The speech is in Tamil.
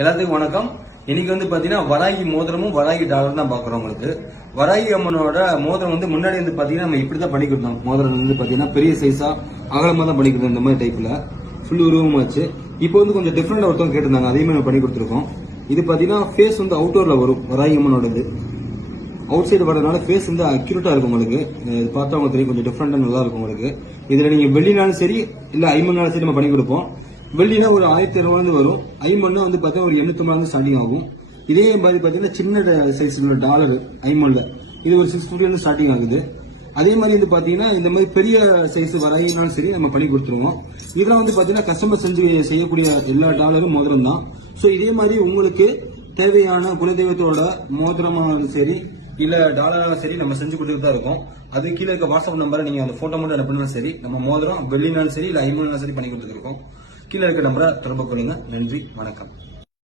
எல்லாத்துக்கும் வணக்கம். இன்னைக்கு வந்து பாத்தீங்கன்னா வராகி மோதிரமும் வராகி டாலர் தான் பாக்குறோம் உங்களுக்கு. வராகி அம்மனோட மோதிரம் வந்து முன்னாடி வந்து பாத்தீங்கன்னா நம்ம இப்படி தான் பண்ணி கொடுத்தோம். மோதிரம் வந்து பாத்தீங்கன்னா பெரிய சைஸா அகலமா தான் பண்ணி கொடுத்தோம் இந்த மாதிரி டைப்ல ஃபுல் உருவமாச்சு இப்போ வந்து கொஞ்சம் டிஃப்ரெண்டா ஒருத்தவங்க கேட்டிருந்தாங்க. அதையுமே நம்ம பண்ணி கொடுத்துருக்கோம். இது பாத்தீங்கன்னா ஃபேஸ் வந்து அவுட்டோர்ல வரும் வராகி அம்மனோடது. அவுட் சைடு வரதுனால ஃபேஸ் வந்து அக்யூரேட்டா இருக்கும் உங்களுக்கு. இது பார்த்தா உங்களுக்கு தெரியும் கொஞ்சம் டிஃப்ரெண்டா நல்லா இருக்கும் உங்களுக்கு. இதுல நீங்க வெள்ளினாலும் சரி இல்ல நாளும் சரி நம்ம பண்ணி கொடுப்போம். வெள்ளினா ஒரு ஆயிரத்தி அறுபது வரும். ஐமன்னா வந்து பார்த்தீங்கன்னா ஒரு எண்ணூத்தி ஸ்டார்டிங் ஆகும். இதே மாதிரி பாத்தீங்கன்னா சின்ன சைஸ் உள்ள டாலர் ஐமன்ல இது ஒரு சிக்ஸ் ஃபிஃப்டி ஸ்டார்டிங் ஆகுது. அதே மாதிரி வந்து பாத்தீங்கன்னா இந்த மாதிரி பெரிய சைஸ் வரையினாலும் சரி நம்ம பண்ணி கொடுத்துருவோம். இதெல்லாம் வந்து பாத்தீங்கன்னா கஸ்டமர் செஞ்சு செய்யக்கூடிய எல்லா டாலரும் மோதிரம் தான். ஸோ இதே மாதிரி உங்களுக்கு தேவையான குலதெய்வத்தோட மோதிரமானாலும் சரி இல்ல டாலராலும் சரி நம்ம செஞ்சு கொடுத்துட்டு தான் இருக்கோம். அது கீழே இருக்க வாட்ஸ்அப் நம்பரை நீங்க அந்த போட்டோ மட்டும் அனுப்பினாலும் சரி நம்ம மோதிரம் வெள்ளினாலும் சரி இல்ல ஐம்பதுனாலும் சரி பண்ணி கொடுத்துருக்கோம் கீழே இருக்க நம்பரை திரும்ப கொள்ளுங்க. நன்றி வணக்கம்.